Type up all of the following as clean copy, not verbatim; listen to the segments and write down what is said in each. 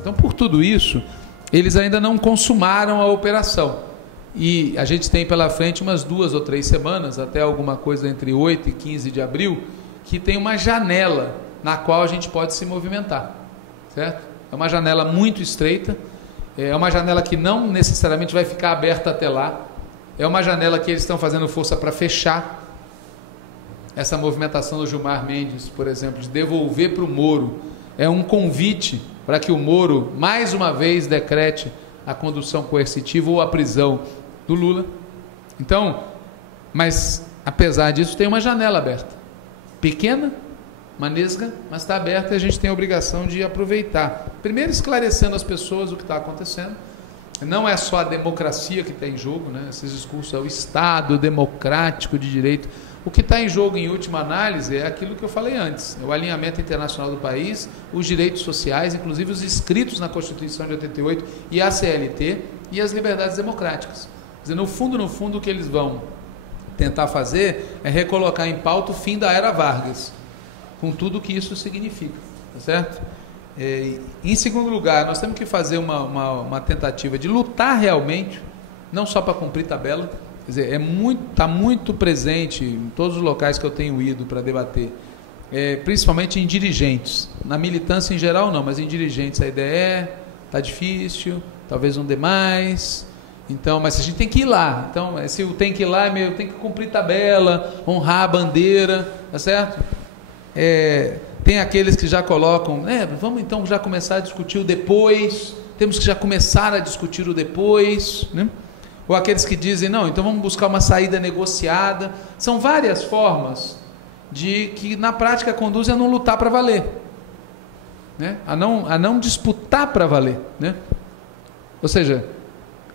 Então, por tudo isso, eles ainda não consumaram a operação. E a gente tem pela frente umas 2 ou 3 semanas, até alguma coisa entre 8 e 15 de abril, que tem uma janela na qual a gente pode se movimentar, certo? É uma janela muito estreita, é uma janela que não necessariamente vai ficar aberta até lá, é uma janela que eles estão fazendo força para fechar. Essa movimentação do Gilmar Mendes, por exemplo, de devolver para o Moro, é um convite para que o Moro, mais uma vez, decrete a condução coercitiva ou a prisão do Lula. Então, mas apesar disso, tem uma janela aberta, pequena, manesga, mas está aberta e a gente tem a obrigação de aproveitar. Primeiro, esclarecendo às pessoas o que está acontecendo. Não é só a democracia que está em jogo, né? Esses discursos, é o Estado democrático de direito. O que está em jogo, em última análise, é aquilo que eu falei antes, é o alinhamento internacional do país, os direitos sociais, inclusive os inscritos na Constituição de 88 e a CLT, e as liberdades democráticas. Quer dizer, no fundo, o que eles vão tentar fazer é recolocar em pauta o fim da era Vargas, com tudo o que isso significa, tá certo? Em segundo lugar, nós temos que fazer uma tentativa de lutar realmente, não só para cumprir tabela. Quer dizer, está muito presente em todos os locais que eu tenho ido para debater, principalmente em dirigentes. Na militância em geral não, mas em dirigentes a ideia está difícil, talvez não dê mais. Então, mas a gente tem que ir lá. Então, se tem que ir lá, tem que cumprir tabela, honrar a bandeira, tá certo? Tem aqueles que já colocam, vamos então já começar a discutir o depois, temos que já começar a discutir o depois, né? Ou aqueles que dizem, não, então vamos buscar uma saída negociada. São várias formas que na prática conduzem a não lutar para valer, né? a não disputar para valer, né? Ou seja,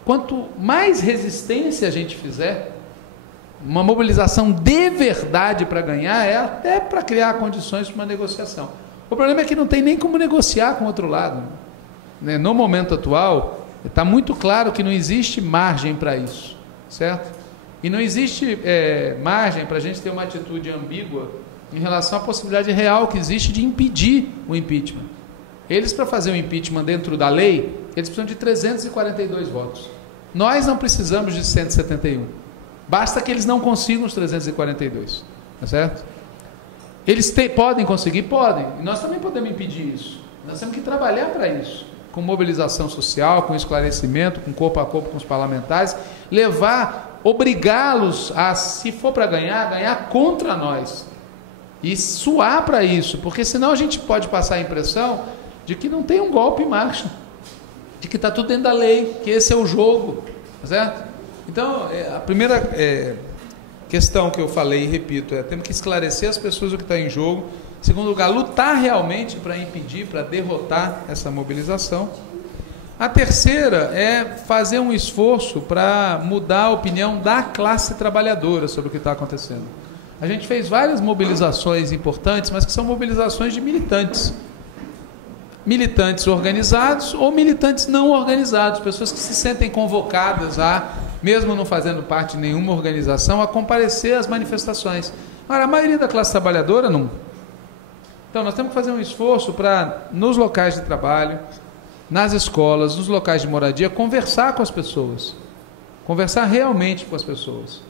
quanto mais resistência a gente fizer, uma mobilização de verdade para ganhar, é até para criar condições para uma negociação. O problema é que não tem nem como negociar com o outro lado, né? No momento atual, está muito claro que não existe margem para isso, certo? E não existe margem para a gente ter uma atitude ambígua em relação à possibilidade real que existe de impedir o impeachment. Eles, para fazer o impeachment dentro da lei, eles precisam de 342 votos. Nós não precisamos de 171. Basta que eles não consigam os 342, tá certo? Eles podem conseguir? Podem. E nós também podemos impedir isso. Nós temos que trabalhar para isso, com mobilização social, com esclarecimento, com corpo a corpo com os parlamentares, obrigá-los a, se for para ganhar contra nós, e suar para isso, porque senão a gente pode passar a impressão de que não tem um golpe em marcha, de que está tudo dentro da lei, que esse é o jogo, tá certo? Então, a primeira questão que eu falei e repito, temos que esclarecer as pessoas o que está em jogo. Em segundo lugar, lutar realmente para impedir, para derrotar essa mobilização. A terceira é fazer um esforço para mudar a opinião da classe trabalhadora sobre o que está acontecendo. A gente fez várias mobilizações importantes, mas que são mobilizações de militantes. Militantes organizados ou militantes não organizados, pessoas que se sentem convocadas mesmo não fazendo parte de nenhuma organização, a comparecer às manifestações. Agora, a maioria da classe trabalhadora não. Então, nós temos que fazer um esforço para, nos locais de trabalho, nas escolas, nos locais de moradia, conversar com as pessoas. Conversar realmente com as pessoas.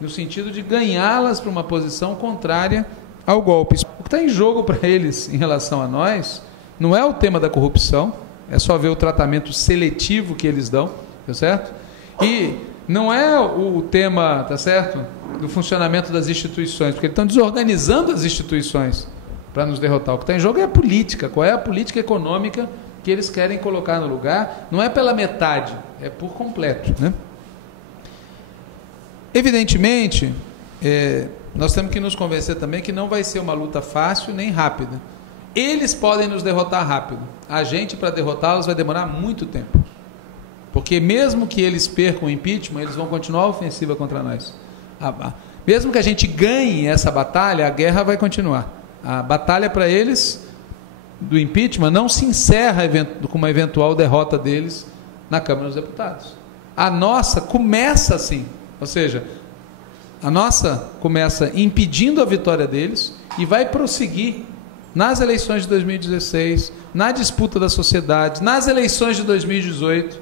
No sentido de ganhá-las para uma posição contrária ao golpe. O que está em jogo para eles em relação a nós não é o tema da corrupção, é só ver o tratamento seletivo que eles dão, tá certo? E não é o tema, tá certo, do funcionamento das instituições, porque eles estão desorganizando as instituições para nos derrotar. O que está em jogo é a política. Qual é a política econômica que eles querem colocar no lugar? Não é pela metade, é por completo, né? Evidentemente, nós temos que nos convencer também que não vai ser uma luta fácil nem rápida. Eles podem nos derrotar rápido. A gente, para derrotá-los, vai demorar muito tempo. Porque mesmo que eles percam o impeachment, eles vão continuar a ofensiva contra nós. Mesmo que a gente ganhe essa batalha, a guerra vai continuar. A batalha para eles, do impeachment, não se encerra com uma eventual derrota deles na Câmara dos Deputados. A nossa começa assim, ou seja, a nossa começa impedindo a vitória deles e vai prosseguir nas eleições de 2016, na disputa da sociedade, nas eleições de 2018.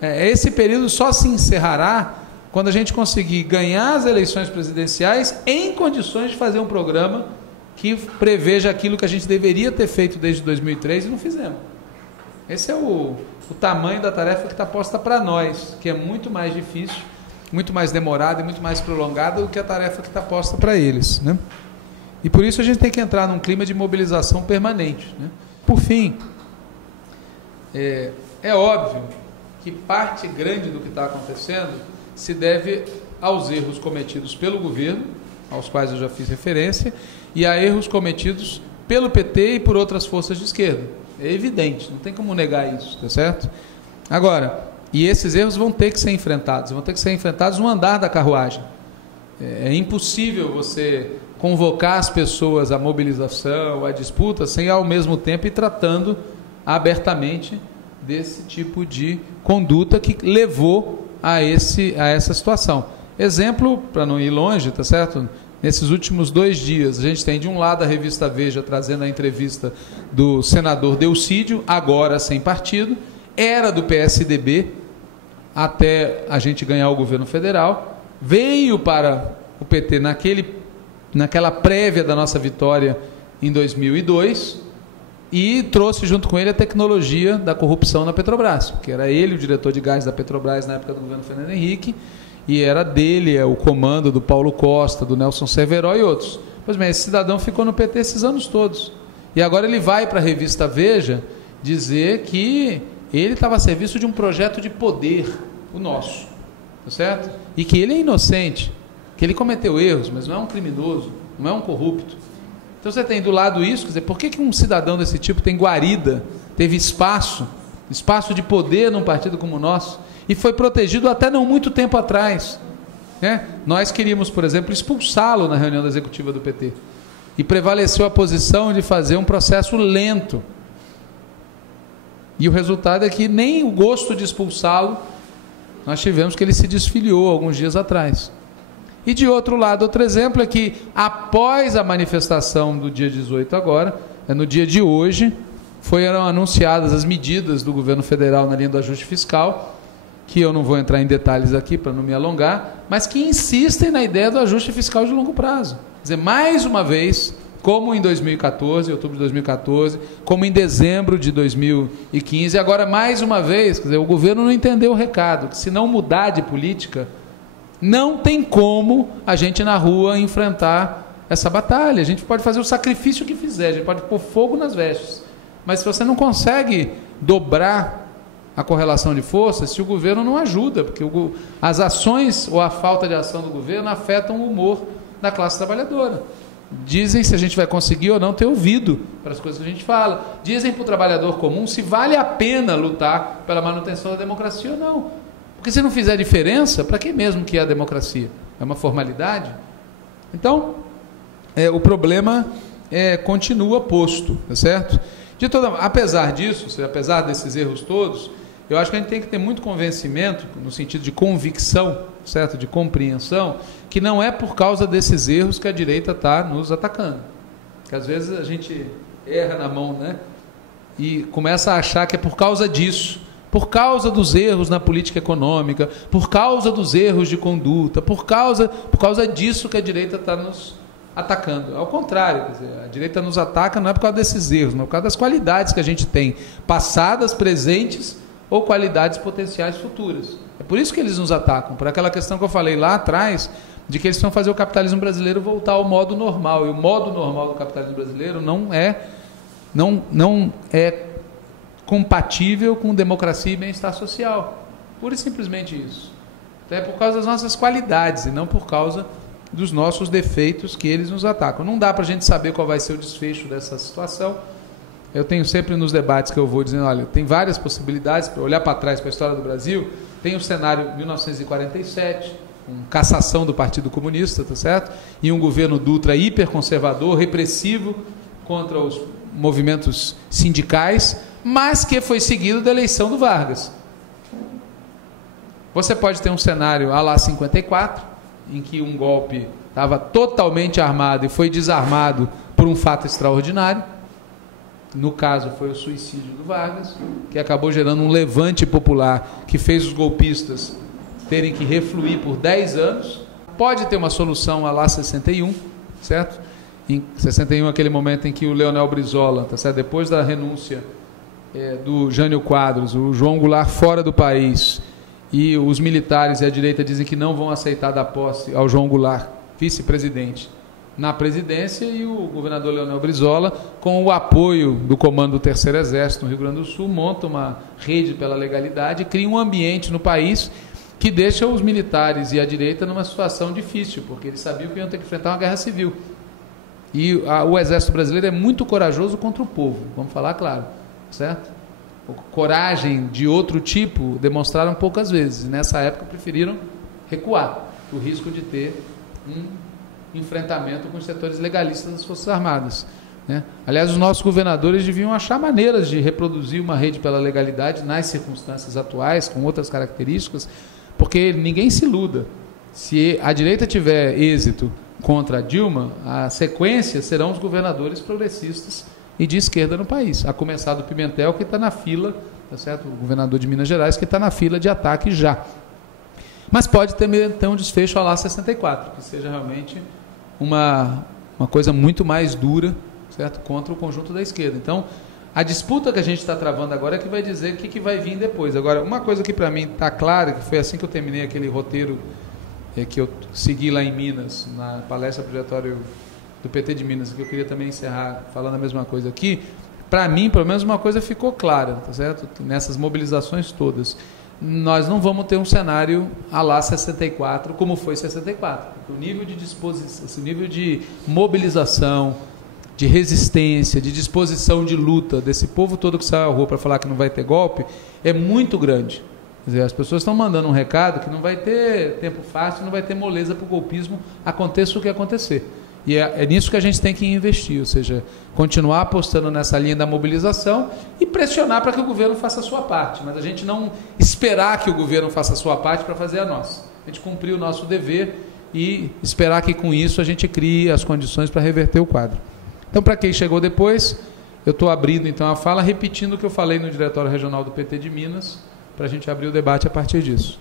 Esse período só se encerrará quando a gente conseguir ganhar as eleições presidenciais em condições de fazer um programa que preveja aquilo que a gente deveria ter feito desde 2003 e não fizemos. Esse é o tamanho da tarefa que está posta para nós, que é muito mais difícil, muito mais demorada e muito mais prolongada do que a tarefa que está posta para eles, né? E por isso a gente tem que entrar num clima de mobilização permanente, né? Por fim, é óbvio que parte grande do que está acontecendo se deve aos erros cometidos pelo governo, aos quais eu já fiz referência, e a erros cometidos pelo PT e por outras forças de esquerda. É evidente, não tem como negar isso, tá certo? Agora, e esses erros vão ter que ser enfrentados no andar da carruagem. É impossível você convocar as pessoas à mobilização, à disputa, sem ao mesmo tempo ir tratando abertamente desse tipo de conduta que levou a essa situação. Exemplo, para não ir longe, tá certo? Nesses últimos 2 dias, a gente tem de um lado a revista Veja trazendo a entrevista do senador Delcídio, agora sem partido, era do PSDB até a gente ganhar o governo federal, veio para o PT naquela prévia da nossa vitória em 2002 e trouxe junto com ele a tecnologia da corrupção na Petrobras, que era ele o diretor de gás da Petrobras na época do governo Fernando Henrique, e era dele o comando do Paulo Costa, do Nelson Severo e outros. Pois bem, esse cidadão ficou no PT esses anos todos. E agora ele vai para a revista Veja dizer que ele estava a serviço de um projeto de poder, o nosso, tá certo? E que ele é inocente, que ele cometeu erros, mas não é um criminoso, não é um corrupto. Então você tem do lado isso, quer dizer, por que um cidadão desse tipo tem guarida, teve espaço de poder num partido como o nosso, e foi protegido até não muito tempo atrás, né? Nós queríamos, por exemplo, expulsá-lo na reunião da executiva do PT, e prevaleceu a posição de fazer um processo lento, e o resultado é que nem o gosto de expulsá-lo nós tivemos, que ele se desfiliou alguns dias atrás. E de outro lado, outro exemplo é que após a manifestação do dia 18 agora, no dia de hoje, foram anunciadas as medidas do governo federal na linha do ajuste fiscal, que eu não vou entrar em detalhes aqui para não me alongar, mas que insistem na ideia do ajuste fiscal de longo prazo. Quer dizer, mais uma vez, como em 2014, outubro de 2014, como em dezembro de 2015, agora mais uma vez, quer dizer, o governo não entendeu o recado, que se não mudar de política, não tem como a gente na rua enfrentar essa batalha. A gente pode fazer o sacrifício que fizer, a gente pode pôr fogo nas vestes, mas se você não consegue dobrar a correlação de forças, se o governo não ajuda, porque as ações ou a falta de ação do governo afetam o humor da classe trabalhadora. Dizem se a gente vai conseguir ou não ter ouvido para as coisas que a gente fala. Dizem para o trabalhador comum se vale a pena lutar pela manutenção da democracia ou não. Porque se não fizer diferença, para que mesmo que é a democracia? É uma formalidade? Então, o problema continua posto, tá certo? Apesar disso, apesar desses erros todos, eu acho que a gente tem que ter muito convencimento, no sentido de convicção, certo? De compreensão, que não é por causa desses erros que a direita está nos atacando. Porque às vezes a gente erra na mão, né? E começa a achar que é por causa disso, por causa dos erros na política econômica, por causa dos erros de conduta, por causa disso que a direita está nos atacando. Ao contrário, quer dizer, a direita nos ataca não é por causa desses erros, mas por causa das qualidades que a gente tem, passadas, presentes ou qualidades potenciais futuras. É por isso que eles nos atacam, por aquela questão que eu falei lá atrás, de que eles vão fazer o capitalismo brasileiro voltar ao modo normal, e o modo normal do capitalismo brasileiro não é compatível com democracia e bem-estar social. Pura e simplesmente isso. Então é por causa das nossas qualidades e não por causa dos nossos defeitos que eles nos atacam. Não dá para a gente saber qual vai ser o desfecho dessa situação. Eu tenho sempre nos debates que eu vou dizendo, olha, tem várias possibilidades, para olhar para trás para a história do Brasil, tem o cenário 1947, com cassação do Partido Comunista, tá certo? E um governo Dutra hiperconservador, repressivo contra os movimentos sindicais, mas que foi seguido da eleição do Vargas. Você pode ter um cenário à lá 54, em que um golpe estava totalmente armado e foi desarmado por um fato extraordinário, No caso, foi o suicídio do Vargas, que acabou gerando um levante popular que fez os golpistas terem que refluir por 10 anos. Pode ter uma solução a lá 61, certo? Em 61, aquele momento em que o Leonel Brizola, tá certo? Depois da renúncia do Jânio Quadros, o João Goulart fora do país, e os militares e a direita dizem que não vão aceitar dar posse ao João Goulart, vice-presidente, na presidência, e o governador Leonel Brizola, com o apoio do comando do Terceiro Exército no Rio Grande do Sul, monta uma rede pela legalidade e cria um ambiente no país que deixa os militares e a direita numa situação difícil, porque eles sabiam que iam ter que enfrentar uma guerra civil. E o Exército Brasileiro é muito corajoso contra o povo, vamos falar claro, certo? Coragem de outro tipo demonstraram poucas vezes. Nessa época preferiram recuar, o risco de ter um enfrentamento com os setores legalistas das Forças Armadas, né? Aliás, os nossos governadores deviam achar maneiras de reproduzir uma rede pela legalidade nas circunstâncias atuais, com outras características, porque ninguém se iluda. Se a direita tiver êxito contra a Dilma, a sequência serão os governadores progressistas e de esquerda no país, a começar do Pimentel, que está na fila, tá certo? O governador de Minas Gerais, que está na fila de ataque já. Mas pode ter um desfecho a lá 64, que seja realmente uma coisa muito mais dura, certo? Contra o conjunto da esquerda. Então, a disputa que a gente está travando agora é que vai dizer o que vai vir depois. Agora, uma coisa que para mim está clara, que foi assim que eu terminei aquele roteiro que eu segui lá em Minas, na palestra projetório do PT de Minas, que eu queria também encerrar falando a mesma coisa aqui. Para mim, pelo menos uma coisa ficou clara, tá certo? Nessas mobilizações todas. Nós não vamos ter um cenário à lá 64, como foi 64. O nível de disposição, esse nível de mobilização, de resistência, de disposição de luta desse povo todo que saiu à rua para falar que não vai ter golpe, é muito grande. Quer dizer, as pessoas estão mandando um recado que não vai ter tempo fácil, não vai ter moleza para o golpismo, aconteça o que acontecer. E é nisso que a gente tem que investir, ou seja, continuar apostando nessa linha da mobilização e pressionar para que o governo faça a sua parte, mas a gente não esperar que o governo faça a sua parte para fazer a nossa. A gente cumprir o nosso dever e esperar que com isso a gente crie as condições para reverter o quadro. Então, para quem chegou depois, eu estou abrindo então a fala, repetindo o que eu falei no Diretório Regional do PT de Minas, para a gente abrir o debate a partir disso.